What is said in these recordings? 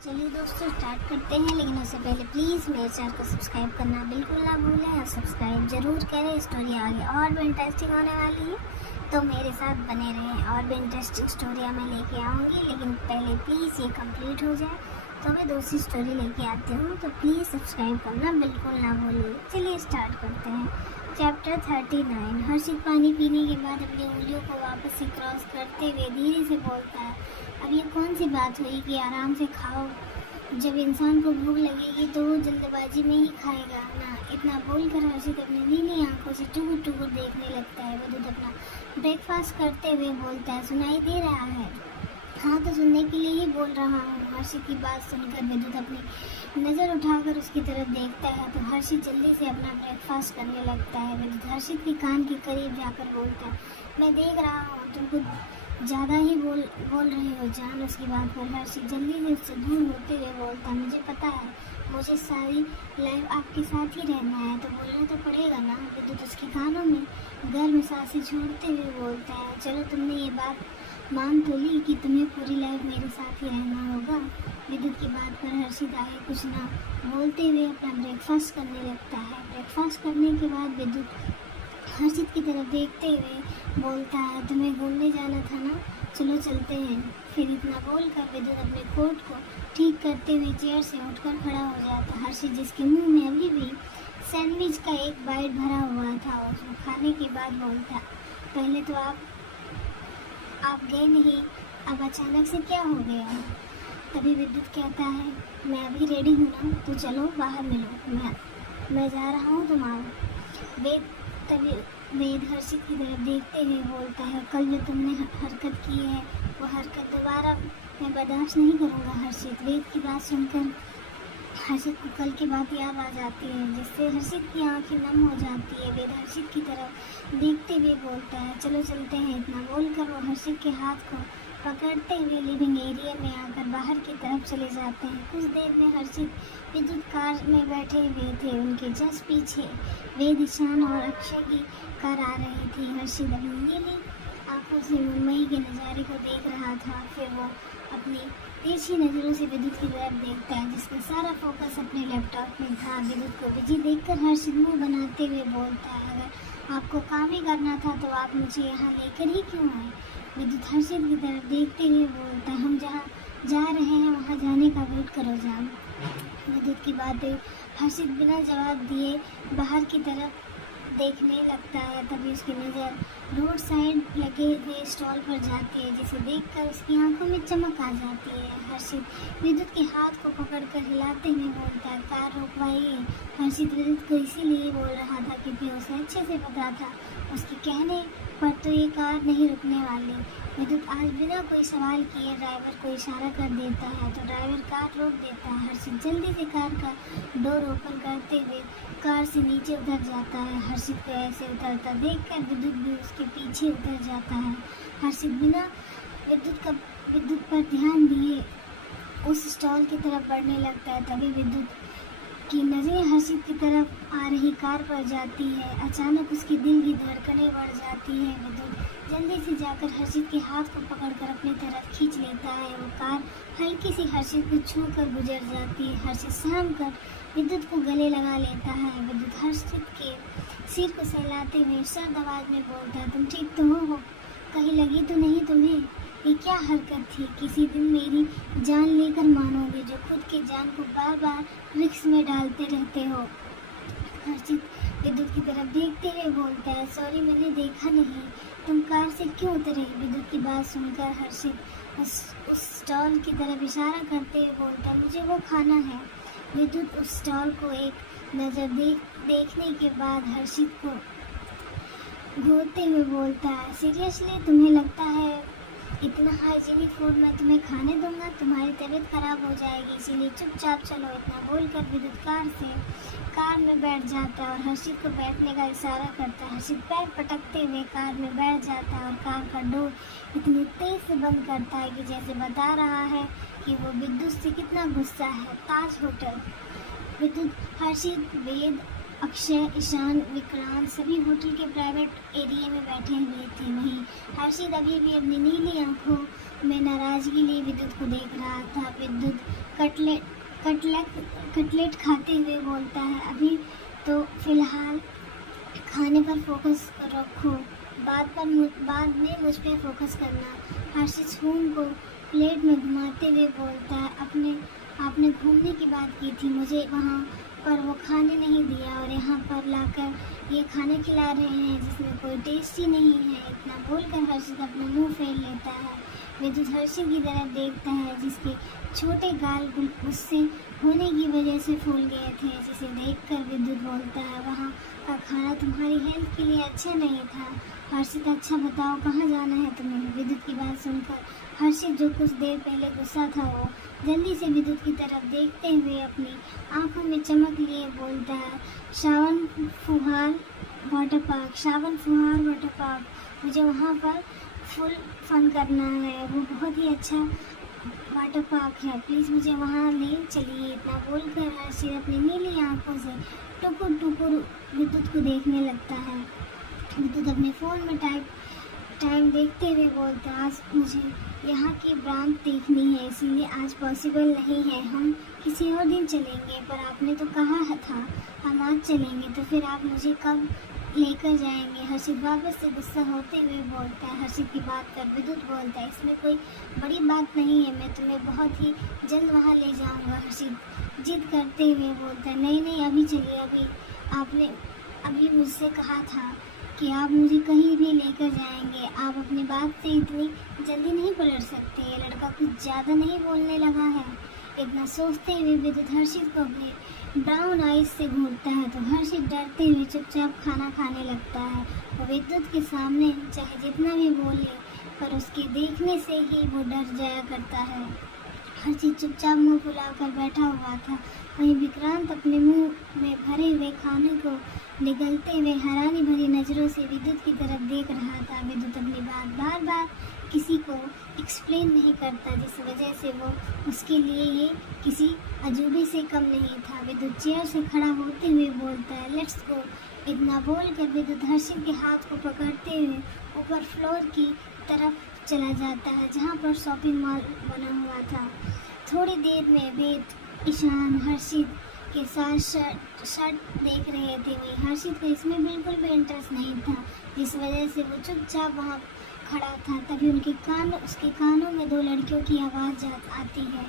चलिए दोस्तों स्टार्ट करते हैं, लेकिन उससे पहले प्लीज़ मेरे चैनल को सब्सक्राइब करना बिल्कुल ना भूलें और सब्सक्राइब ज़रूर करें। स्टोरी आगे और भी इंटरेस्टिंग होने वाली है, तो मेरे साथ बने रहें। और भी इंटरेस्टिंग स्टोरियाँ मैं लेके आऊँगी, लेकिन पहले प्लीज़ ये कंप्लीट हो जाए तो मैं दूसरी स्टोरी लेके आती हूँ। तो प्लीज़ सब्सक्राइब करना बिल्कुल ना भूलिए। चलिए स्टार्ट करते हैं। चैप्टर 39। हर्षित पानी पीने के बाद अपनी उंगलियों को वापस से क्रॉस करते हुए धीरे से बोलता है, अब ये कौन सी बात हुई कि आराम से खाओ। जब इंसान को भूख लगेगी तो वो जल्दबाजी में ही खाएगा ना। इतना बोलकर हर्षित अपनी नीली आंखों से टुकुर टुकुर देखने लगता है। विद्युत अपना ब्रेकफास्ट करते हुए बोलता है, सुनाई दे रहा है? हाँ, तो सुनने के लिए ही बोल रहा हूँ। हर्षित की बात सुनकर विद्युत अपनी नज़र उठाकर उसकी तरफ देखता है तो हर्षित जल्दी से अपना ब्रेकफास्ट करने लगता है। विद्युत हर्षित के कान के करीब जाकर बोलता है, मैं देख रहा हूँ तुम कुछ ज़्यादा ही बोल रहे हो जान। उसकी बात पर हर्षित जल्दी से उससे दूर होते हुए बोलता है, मुझे पता है, मुझे सारी लाइफ आपके साथ ही रहना है, तो बोलना तो पड़ेगा ना। विद्युत उसके कानों में गर्म सांसें छोड़ते हुए बोलता है, चलो तुमने ये बात मान तो ली कि तुम्हें पूरी लाइफ मेरे साथ ही रहना होगा। विद्युत की बात पर हर्षित आगे कुछ ना बोलते हुए अपना ब्रेकफास्ट करने लगता है। ब्रेकफास्ट करने के बाद विद्युत हर्षित की तरफ देखते हुए बोलता है, तुम्हें घूमने जाना था ना, चलो चलते हैं। फिर इतना बोलकर विद्युत अपने कोट को ठीक करते हुए चेयर से उठकर खड़ा हो जाता। हर्षित जिसके मुंह में अभी भी सैंडविच का एक बाइट भरा हुआ था, उसको खाने के बाद बोलता, पहले तो आप गए नहीं, अब अचानक से क्या हो गया? तभी विद्युत कहता है, मैं अभी रेडी हूँ ना, तो चलो बाहर मिलो, मैं जा रहा हूँ, तुम आओ। वेद हर्षित की तरफ देखते हुए बोलता है, कल जो तुमने हरकत की है वो हरकत दोबारा मैं बर्दाश्त नहीं करूँगा। हर्षित वेद की बात सुनकर हर्षित को कल की बात याद आ जाती है, जिससे हर्षित की आंखें नम हो जाती है। वेद हर्षित की तरफ देखते हुए बोलता है, चलो चलते हैं। इतना बोलकर वो हर्षित के हाथ को पकड़ते हुए लिविंग एरिया में आकर बाहर की तरफ चले जाते हैं। कुछ देर में हर्षित विद्युत कार में बैठे हुए थे। उनके जस्ट पीछे वेद, ईशान और अक्षय की कार आ रही थी। हर्षित अपनी नीली आंखों से मुंबई के नज़ारे को देख रहा था। फिर वो अपनी तिरछी नज़रों से विद्युत की तरफ देखता है, जिसका सारा फोकस अपने लैपटॉप में था। विद्युत को बिजी देखकर हर्षित मुंह बनाते हुए बोलता है, अगर आपको काम ही करना था तो आप मुझे यहाँ लेकर ही क्यों आए? विद्युत हर्षित की तरफ देखते हुए बोलता है, हम जहाँ जा रहे हैं वहाँ जाने का वेट करो जान। विद्युत की बातें हर्षित बिना जवाब दिए बाहर की तरफ देखने लगता है। तभी उसकी नज़र रोड साइड लगे हुए स्टॉल पर जाती है, जिसे देखकर उसकी आंखों में चमक आ जाती है। हर्षित विद्युत के हाथ को पकड़कर हिलाते हुए बोलता है, कार रोकवाइए। हर्षित विद्युत को इसीलिए बोल रहा था क्योंकि उसे अच्छे से पता था उसके कहने पर तो ये कार नहीं रुकने वाली। विद्युत आज बिना कोई सवाल किए ड्राइवर को इशारा कर देता है तो ड्राइवर कार रोक देता है। हर्षित जल्दी से कार का डोर ओपन करते हुए कार से नीचे उतर जाता है। हर्षित को ऐसे उतरता देखकर विद्युत भी उसके पीछे उतर जाता है। हर्षित बिना विद्युत पर ध्यान दिए उस स्टॉल की तरफ बढ़ने लगता है। तभी विद्युत की नज़रें हर्षित की तरफ आ रही कार पर जाती है। अचानक उसकी दिल की धड़कनें बढ़ जाती है। विद्युत जल्दी से जाकर हर्षित के हाथ को पकड़कर अपनी तरफ खींच लेता है। वो कार हल्की सी हर्षित को छू कर गुजर जाती है। हर्षित सहम कर विद्युत को गले लगा लेता है। विद्युत हर्षित के सिर को सहलाते हुए सर्द आवाज में बोलता है, तुम ठीक तो हो? कहीं लगी तो नहीं तुम्हें? ये क्या हरकत थी? किसी दिन मेरी जान लेकर मानोगे जो खुद की जान को बार बार रिस्क में डालते रहते हो। हर्षित विद्युत की तरफ देखते हुए बोलता है, सॉरी मैंने देखा नहीं, तुम कार से क्यों उतरे? विद्युत की बात सुनकर हर्षित उस स्टॉल की तरफ इशारा करते हुए बोलता है, मुझे वो खाना है। विद्युत उस स्टॉल को एक नज़र देखने के बाद हर्षित को घूरते हुए बोलता है, सीरियसली तुम्हें लगता है इतना हाइजीनिक फूड मैं तुम्हें खाने दूंगा? तुम्हारी तबीयत खराब हो जाएगी, इसीलिए चुपचाप चलो। इतना बोलकर विद्युत कार में बैठ जाता है और हर्षित को बैठने का इशारा करता है। हर्षित पैर पटकते हुए कार में बैठ जाता है और कार का डोर इतनी तेज से बंद करता है कि जैसे बता रहा है कि वो विद्युत से कितना गुस्सा है। ताज होटल। विद्युत, हर्षित, वेद, अक्षय, ईशान, विक्रांत सभी होटल के प्राइवेट एरिया में बैठे हुए थे। वहीं हर्षित अभी भी अपनी नीली आंखों में नाराजगी लिए विद्युत को देख रहा था। विद्युत कटलेट कटलेट कटलेट खाते हुए बोलता है, अभी तो फ़िलहाल खाने पर फोकस रखो, बाद में मुझ पे फोकस करना। हर्षित स्पून को प्लेट में घुमाते हुए बोलता है, आपने घूमने की बात की थी, मुझे वहाँ पर वो खाने नहीं दिया और यहाँ पर लाकर ये खाने खिला रहे हैं जिसमें कोई टेस्ट ही नहीं है। इतना बोलकर हर्षित अपना मुंह फेर लेता है। विद्युत हर्षित की तरफ देखता है जिसके छोटे गाल गुस्से होने की वजह से फूल गए थे, जिसे देखकर विद्युत बोलता है, वहाँ का खाना तुम्हारी हेल्थ के लिए अच्छा नहीं था। हर्षित, अच्छा बताओ कहाँ जाना है तुम्हें? विद्युत की बात सुनकर हर्षित, जो कुछ देर पहले गुस्सा था, वो जल्दी से विद्युत की तरफ देखते हुए अपनी आंखों में चमक लिए बोलता है, सावन फुहार वाटर पार्क, मुझे वहाँ पर फुल फन करना है, वो बहुत ही अच्छा वाटर पार्क है, प्लीज़ मुझे वहाँ ले चलिए। इतना बोलकर हर्षित अपनी नीली आंखों से टुकुर टुकुर विद्युत को देखने लगता है। विद्युत अपने फ़ोन में टाइम देखते हुए बोलता है, आज मुझे यहाँ की ब्रांच देखनी है, इसीलिए आज पॉसिबल नहीं है, हम किसी और दिन चलेंगे। पर आपने तो कहा था हम आज चलेंगे, तो फिर आप मुझे कब लेकर जाएंगे? हर्षित वापस से गुस्सा होते हुए बोलता है। हर्षित की बात पर विद्युत बोलता है, इसमें कोई बड़ी बात नहीं है, मैं तुम्हें बहुत ही जल्द वहाँ ले जाऊँगा। हर्षित जिद करते हुए बोलता है, नहीं अभी चलिए, आपने अभी मुझसे कहा था कि आप मुझे कहीं भी लेकर जाएंगे, आप अपनी बात से इतनी जल्दी नहीं पलट सकते, ये लड़का कुछ ज़्यादा नहीं बोलने लगा है। इतना सोचते हुए विद्युत हर्षित को अपने ब्राउन आइज से घूरता है, तो हर्षित डरते हुए चुपचाप खाना खाने लगता है। वो विद्युत के सामने चाहे जितना भी बोले, पर उसके देखने से ही वो डर जाया करता है। हर्षित चुपचाप मुंह फुलाकर बैठा हुआ था, वहीं विक्रांत अपने मुंह में भरे हुए खाने को निगलते हुए हैरानी भरी नज़रों से विद्युत की तरफ देख रहा था। विद्युत अपनी बात बार बार किसी को एक्सप्लेन नहीं करता, जिस वजह से वो उसके लिए ये किसी अजूबे से कम नहीं था। विद्युत चेयर से खड़ा होते हुए बोलता है, लेट्स गो। इतना बोलकर विद्युत हर्षित के हाथ को पकड़ते हुए ऊपर फ्लोर की तरफ चला जाता है, जहाँ पर शॉपिंग मॉल बना हुआ था। थोड़ी देर में वेद ईशान हर्षित के साथ शर्ट देख रहे थे, वहीं हर्षित को इसमें बिल्कुल भी इंटरेस्ट नहीं था, जिस वजह से वो चुपचाप वहाँ खड़ा था। तभी उसके कानों में दो लड़कियों की आवाज़ आती है।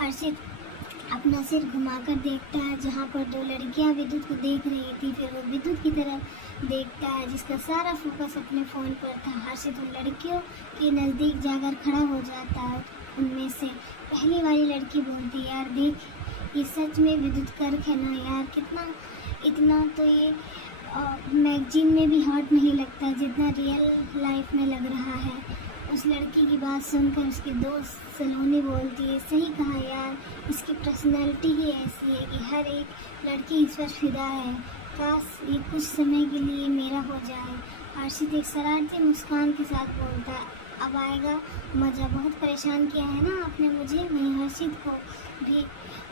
हर्षित अपना सिर घुमाकर देखता है जहाँ पर दो लड़कियाँ विद्युत को देख रही थी। फिर वो विद्युत की तरफ देखता है जिसका सारा फोकस अपने फ़ोन पर था। हर्षित उन लड़कियों के नज़दीक जाकर खड़ा हो जाता है। उनमें से पहली वाली लड़की बोलती है, यार देख, ये सच में विद्युत कर्क है ना यार, इतना तो ये मैगजीन में भी हॉट नहीं लगता जितना रियल लाइफ में लग रहा है। उस लड़की की बात सुनकर उसकी दोस्त सलोनी बोलती है, सही कहा यार, इसकी पर्सनैलिटी ही ऐसी है कि हर एक लड़की इस पर फिदा है, काश ये कुछ समय के लिए मेरा हो जाए। हर्षित एक शरारती मुस्कान के साथ बोलता है, अब आएगा मज़ा, बहुत परेशान किया है ना आपने मुझे।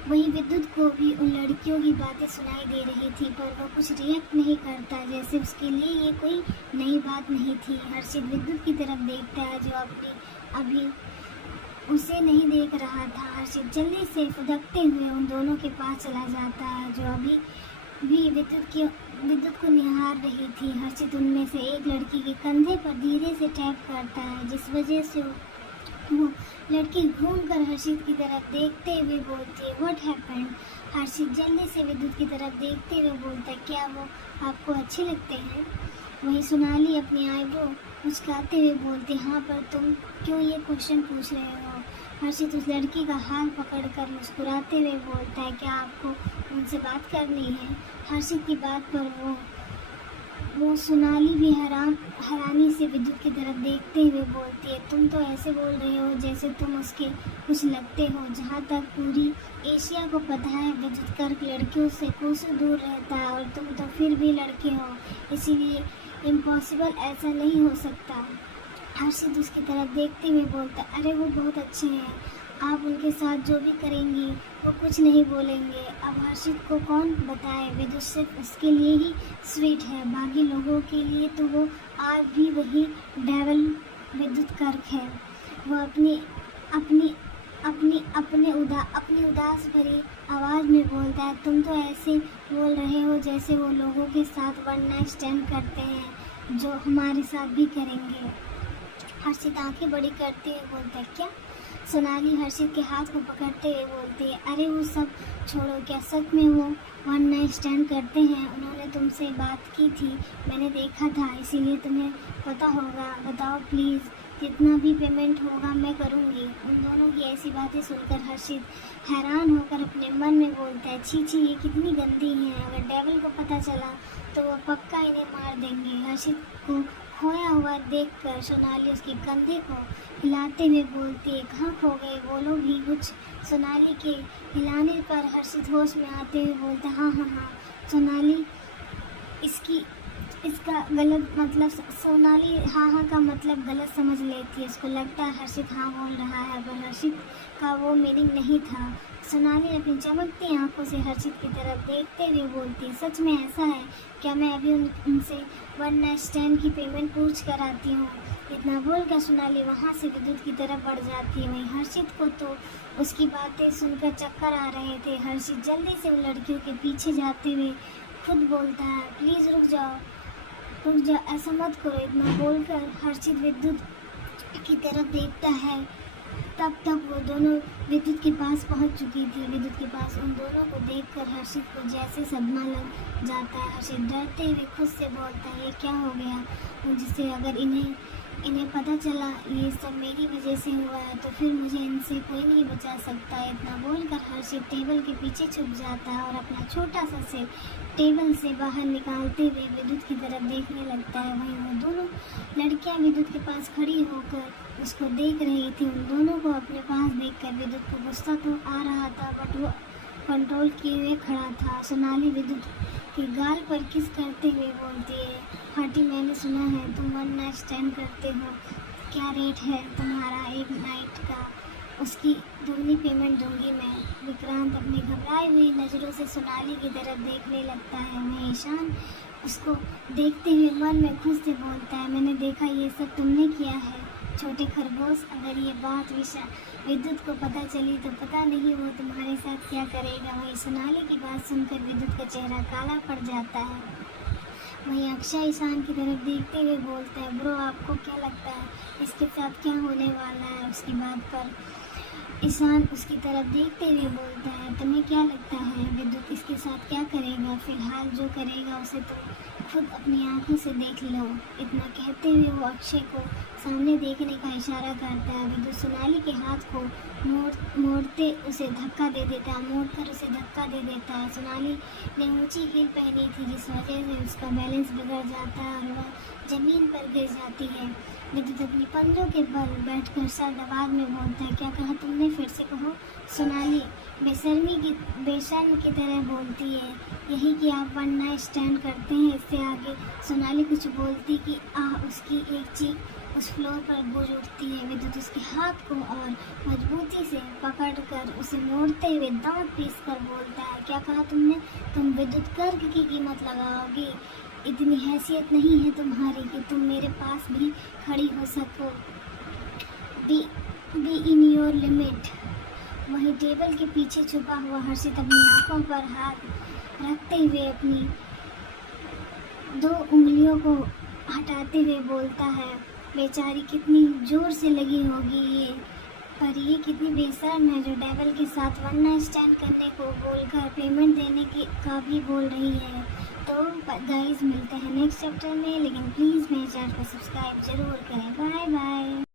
वहीं विद्युत को भी उन लड़कियों की बातें सुनाई दे रही थी, पर वो कुछ रिएक्ट नहीं करता, जैसे उसके लिए ये कोई नई बात नहीं थी। हर्षित विद्युत की तरफ देखता है जो अभी उसे नहीं देख रहा था। हर्षित जल्दी से फुदकते हुए उन दोनों के पास चला जाता है जो अभी भी विद्युत को निहार रही थी। हर्षित उनमें से एक लड़की के कंधे पर धीरे से टैप करता है, जिस वजह से वो लड़की घूमकर हर्षित की तरफ देखते हुए बोलती है, व्हाट हैपेंड? हर्षित जल्दी से विद्युत की तरफ देखते हुए बोलता है, क्या वो आपको अच्छे लगते हैं? वहीं सोनाली अपनी आईब्रो मुस्कुराते हुए बोलती, हाँ, पर तुम क्यों ये क्वेश्चन पूछ रहे हो? हर्षित उस लड़की का हाथ पकड़कर मुस्कुराते हुए बोलता है, क्या आपको उनसे बात करनी है? हर्षित की बात पर वो सोनाली भी हैरानी से विद्युत की तरफ देखते हुए बोलती है, तुम तो ऐसे बोल रहे हो जैसे तुम उसके कुछ लगते हो। जहाँ तक पूरी एशिया को पता है, विद्युत कर्क लड़कियों से कोसों दूर रहता है और तुम तो फिर भी लड़के हो, इसीलिए इम्पॉसिबल, ऐसा नहीं हो सकता। हर्षित उसकी तरफ देखते हुए बोलता, अरे वो बहुत अच्छे हैं, आप उनके साथ जो भी करेंगी वो कुछ नहीं बोलेंगे। अब हर्षित को कौन बताए, विद्युत सिर्फ उसके लिए ही स्वीट है, बाकी लोगों के लिए तो वो आज भी वही डेविल विद्युत कर्क है। वो अपनी अपनी उदास भरी आवाज़ में बोलता है, तुम तो ऐसे बोल रहे हो जैसे वो लोगों के साथ वन नाइट स्टैंड करते हैं जो हमारे साथ भी करेंगे। हर्षित आंखें बड़ी करते हुए बोलता है, क्या? सोनाली हर्षित के हाथ को पकड़ते हुए बोलती है, अरे वो सब छोड़ो, क्या सच में वो वन नाइट स्टैंड करते हैं? उन्होंने तुमसे बात की थी, मैंने देखा था, इसीलिए तुम्हें पता होगा। बताओ प्लीज़, जितना भी पेमेंट होगा मैं करूँगी। उन दोनों की ऐसी बातें सुनकर हर्षित हैरान होकर अपने मन में बोलता है, छी छी, ये कितनी गंदी हैं, अगर डेविल को पता चला तो वो पक्का इन्हें मार देंगे। हर्षित को खोया हुआ देखकर सोनाली उसके कंधे को हिलाते हुए बोलती है, कहाँ खो गए वो लोग भी कुछ? सोनाली के हिलाने पर हर्षित होश में आते हुए बोलता है, हाँ हाँ हाँ। सोनाली इसका गलत मतलब, सोनाली हाँ हाँ का मतलब गलत समझ लेती है। उसको लगता है हर्षित हाँ बोल रहा है, पर हर्षित का वो मीनिंग नहीं था। सोनाली अपनी चमकती आंखों से हर्षित की तरफ देखते हुए बोलती है, सच में ऐसा है क्या? मैं अभी उनसे वन नाइट स्टैंड की पेमेंट पूछ कर आती हूँ। इतना बोलकर सोनाली वहाँ से विद्युत की तरफ बढ़ जाती है। वहीं हर्षित को तो उसकी बातें सुनकर चक्कर आ रहे थे। हर्षित जल्दी से उन लड़कियों के पीछे जाते हुए खुद बोलता है, प्लीज़ रुक जाओ, ऐसा मत करो। इतना बोलकर हर्षित विद्युत की तरफ देखता है। तब तक वो दोनों विद्युत के पास पहुंच चुकी थी। विद्युत के पास उन दोनों को देखकर हर्षित को जैसे सदमा लग जाता है। हर्षित डरते हुए खुद से बोलता है, ये क्या हो गया मुझसे? अगर इन्हें पता चला ये सब मेरी वजह से हुआ है तो फिर मुझे इनसे कोई नहीं बचा सकता। इतना बोलकर हर्षित टेबल के पीछे छुप जाता है और अपना छोटा सा सिर टेबल से बाहर निकालते हुए विद्युत की तरफ देखने लगता है। वहीं वो दोनों लड़कियां विद्युत के पास खड़ी होकर उसको देख रही थी। उन दोनों को अपने पास देखकर विद्युत को गुस्सा तो आ रहा था, बट वो कंट्रोल किए हुए खड़ा था। सोनाली विद्युत के गाल पर किस करते हुए बोलती है, हटी, मैंने सुना है तुम वन नाइट स्टैंड करते हो, क्या रेट है तुम्हारा एक नाइट का? उसकी दोगुनी पेमेंट दूंगी मैं। विक्रांत अपनी घबराई हुई नज़रों से सोनाली की तरफ देखने लगता है। वहीं ईशान उसको देखते हुए मन में खुद से बोलता है, मैंने देखा ये सब तुमने किया है छोटे खरगोश। अगर ये बात विद्युत को पता चली तो पता नहीं वो तुम्हारे साथ क्या करेगा। वहीं सोनाली की बात सुनकर विद्युत का चेहरा काला पड़ जाता है। वहीं अक्षय ईशान की तरफ देखते हुए बोलता है, ब्रो आपको क्या लगता है इसके साथ क्या होने वाला है? उसकी बात पर ईशान उसकी तरफ देखते हुए बोलता है, तुम्हें क्या लगता है विद्युत इसके साथ क्या करेगा? फिलहाल जो करेगा उसे तो खुद अपनी आंखों से देख लो। इतना कहते हुए वो अक्षय को सामने देखने का इशारा करता है। विद्युत सोनाली के हाथ को मोड़ते उसे धक्का दे देता है, मोड़कर उसे धक्का दे देता है। सोनाली ने ऊंची हील पहनी थी जिस वजह से उसका बैलेंस बिगड़ जाता है और वह जमीन पर गिर जाती है। विद्युत अपनी पंजों के बल बैठकर सर दबाव में बोलता है, क्या कहा तुमने? फिर से कहो। सोनाली बेशर्म की तरह बोलती है, यही कि आप वन नाइट स्टैंड करते हैं। इससे आगे सोनाली कुछ बोलती कि उसकी एक चीख उस फ्लोर पर गूंज उठती है। विद्युत उसके हाथ को और मजबूती से पकड़कर उसे मोड़ते हुए दांत पीस कर बोलता है, क्या कहा तुमने? तुम विद्युत कर्क की कीमत लगाओगी? इतनी हैसियत नहीं है तुम्हारी कि तुम मेरे पास भी खड़ी हो सको। Be in your limit. वहीं टेबल के पीछे छुपा हुआ हर्षित अपनी आंखों पर हाथ रखते हुए अपनी 2 उंगलियों को हटाते हुए बोलता है, बेचारी कितनी जोर से लगी होगी ये, पर ये कितनी बेशर्म है जो डेविल के साथ वन नाइट स्टैंड करने को बोलकर पेमेंट देने की का भी बोल रही है। तो गाइस मिलते हैं नेक्स्ट चैप्टर में, लेकिन प्लीज़ मेरे चैनल को सब्सक्राइब ज़रूर करें। Bye bye.